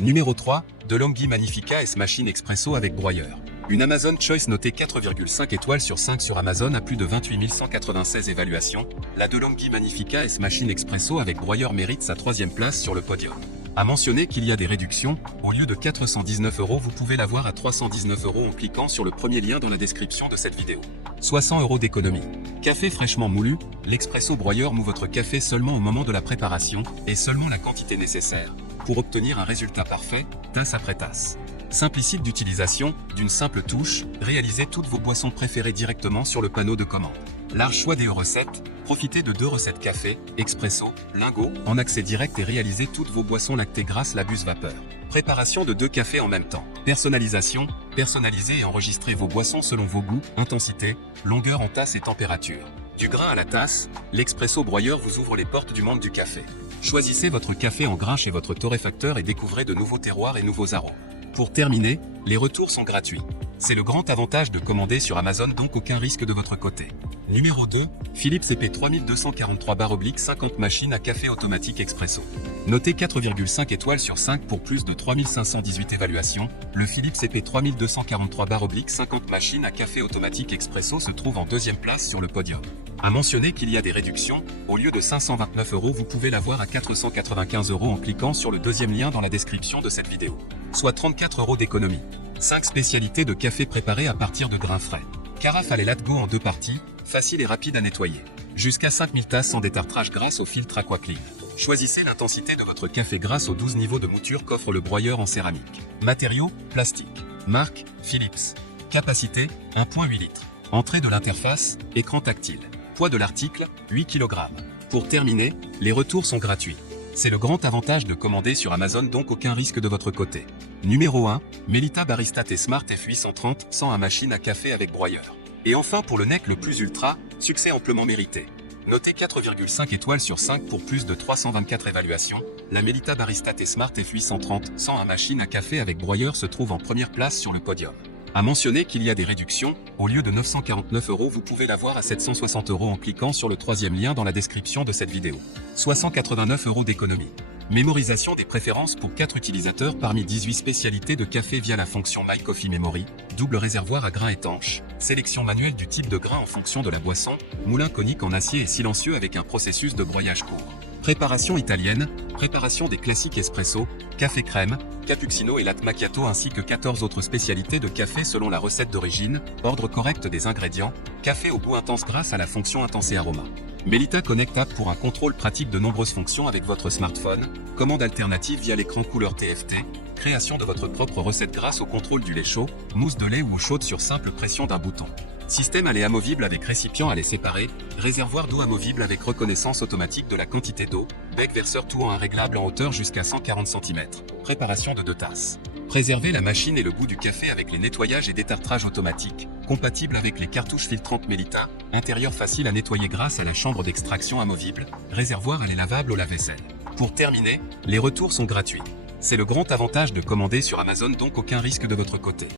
Numéro 3, DeLonghi Magnifica S Machine Expresso avec broyeur. Une Amazon Choice notée 4,5 étoiles sur 5 sur Amazon à plus de 28 196 évaluations, la DeLonghi Magnifica S Machine Expresso avec broyeur mérite sa 3e place sur le podium. À mentionner qu'il y a des réductions, au lieu de 419 €, vous pouvez l'avoir à 319 € en cliquant sur le premier lien dans la description de cette vidéo. Soit 100 € d'économie. Café fraîchement moulu, l'Expresso broyeur moud votre café seulement au moment de la préparation, et seulement la quantité nécessaire, pour obtenir un résultat parfait, tasse après tasse. Simplicité d'utilisation, d'une simple touche, réalisez toutes vos boissons préférées directement sur le panneau de commande. Large choix des recettes, profitez de 2 recettes café, expresso, lingot, en accès direct et réalisez toutes vos boissons lactées grâce la buse vapeur. Préparation de 2 cafés en même temps. Personnalisation, personnalisez et enregistrez vos boissons selon vos goûts, intensité, longueur en tasse et température. Du grain à la tasse, l'Expresso broyeur vous ouvre les portes du monde du café. Choisissez votre café en grain chez votre torréfacteur et découvrez de nouveaux terroirs et nouveaux arômes. Pour terminer, les retours sont gratuits. C'est le grand avantage de commander sur Amazon, donc aucun risque de votre côté. Numéro 2, Philips CP 3243/50 machine à café automatique expresso. Noté 4,5 étoiles sur 5 pour plus de 3518 évaluations, le Philips CP 3243/50 machine à café automatique expresso se trouve en 2e place sur le podium. À mentionner qu'il y a des réductions, au lieu de 529 €, vous pouvez l'avoir à 495 € en cliquant sur le 2e lien dans la description de cette vidéo. Soit 34 € d'économie. 5 spécialités de café préparées à partir de grains frais. Carafe à lait Latgo en 2 parties, facile et rapide à nettoyer. Jusqu'à 5000 tasses sans détartrage grâce au filtre AquaClean. Choisissez l'intensité de votre café grâce aux 12 niveaux de mouture qu'offre le broyeur en céramique. Matériaux, plastique. Marque, Philips. Capacité, 1,8 litres. Entrée de l'interface, écran tactile. Poids de l'article, 8 kg. Pour terminer, les retours sont gratuits. C'est le grand avantage de commander sur Amazon, donc aucun risque de votre côté. Numéro 1, Melita Barista T Smart F830 100 à machine à café avec broyeur. Et enfin pour le NEC le plus ultra, succès amplement mérité. Noté 4,5 étoiles sur 5 pour plus de 324 évaluations, la Melita Barista T Smart F830 100 à machine à café avec broyeur se trouve en première place sur le podium. À mentionner qu'il y a des réductions, au lieu de 949 €, vous pouvez l'avoir à 760 € en cliquant sur le 3e lien dans la description de cette vidéo. Soit 189 € d'économie. Mémorisation des préférences pour 4 utilisateurs parmi 18 spécialités de café via la fonction My Coffee Memory, double réservoir à grains étanches, sélection manuelle du type de grain en fonction de la boisson, moulin conique en acier et silencieux avec un processus de broyage court. Préparation italienne, préparation des classiques espresso, café crème, cappuccino et latte macchiato ainsi que 14 autres spécialités de café selon la recette d'origine, ordre correct des ingrédients, café au goût intense grâce à la fonction intense et aroma. Melita Connect App pour un contrôle pratique de nombreuses fonctions avec votre smartphone, commande alternative via l'écran couleur TFT, création de votre propre recette grâce au contrôle du lait chaud, mousse de lait ou eau chaude sur simple pression d'un bouton. Système à lait amovible avec récipient à lait séparé, réservoir d'eau amovible avec reconnaissance automatique de la quantité d'eau, bec verseur tout en un réglable en hauteur jusqu'à 140 cm. Préparation de 2 tasses. Préservez la machine et le goût du café avec les nettoyages et détartrages automatiques, compatible avec les cartouches filtrantes Melita, intérieur facile à nettoyer grâce à la chambre d'extraction amovible, réservoir à lait lavable au lave-vaisselle. Pour terminer, les retours sont gratuits. C'est le grand avantage de commander sur Amazon, donc aucun risque de votre côté.